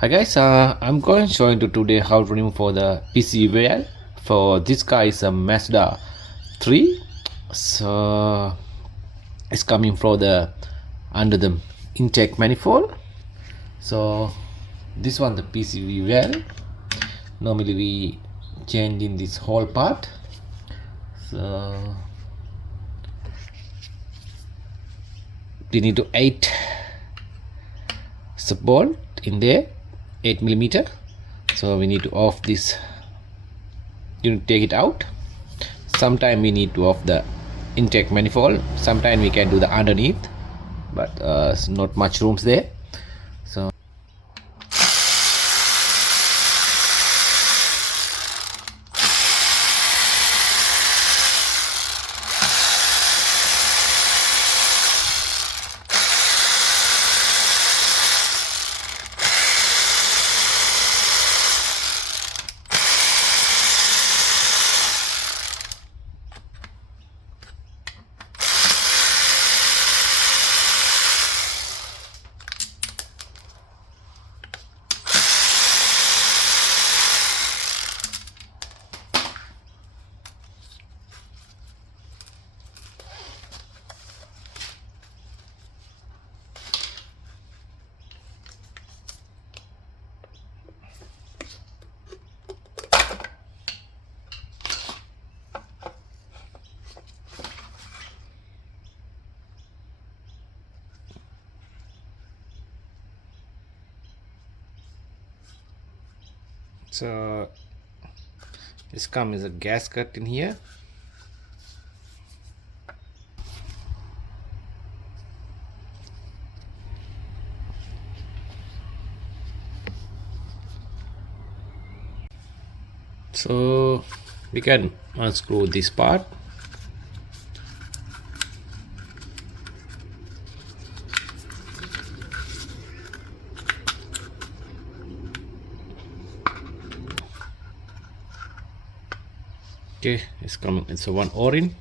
Hi guys, I'm going to show you today how to remove for the PCV valve. For this car is a Mazda 3, so it's coming from the under the intake manifold. So this one the PCV valve. Normally we change in this whole part. So we need to 8 sub bolt in there. 8mm. So we need to off this. You need to take it out. Sometime we need to off the intake manifold. Sometime we can do the underneath, but not much rooms there. So So this comes as a gasket in here. So we can unscrew this part. Okay, it's coming. It's a one O-ring.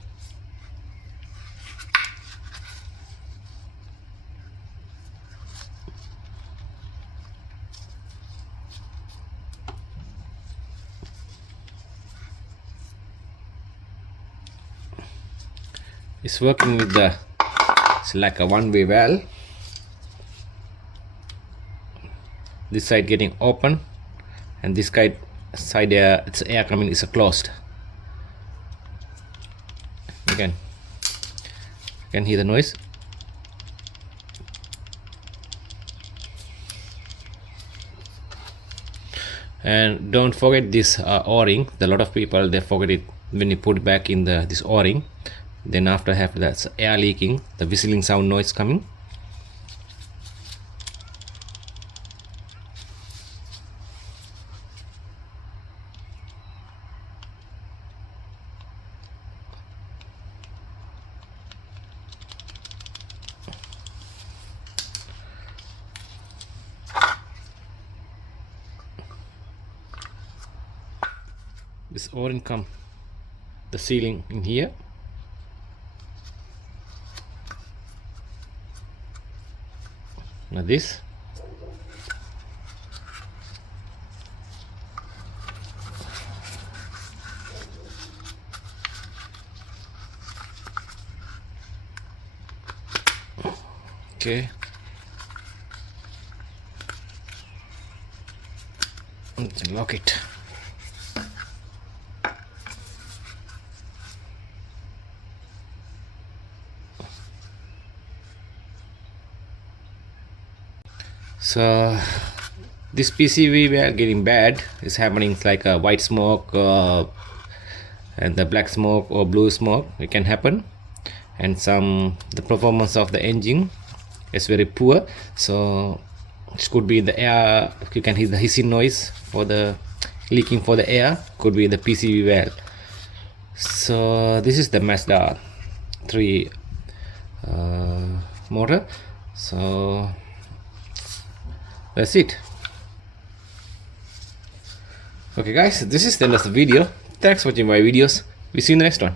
It's working with the. It's like a one-way valve. This side getting open, and this side it's air coming is closed. You can hear the noise. And don't forget this O-ring. A lot of people they forget it when you put back in this O-ring. Then after have that air leaking, the whistling sound noise coming. This O-ring come the sealing in here. Now this okay, and lock it. So this PCV we are getting bad. It's happening. It's like a white smoke and the black smoke or blue smoke. It can happen, and the performance of the engine is very poor. So it could be the air. You can hear the hissing noise for the leaking for the air. Could be the PCV valve. So this is the Mazda 3 motor. So that's it. Okay guys, this is the end of the video. Thanks for watching my videos. We see you in the next one.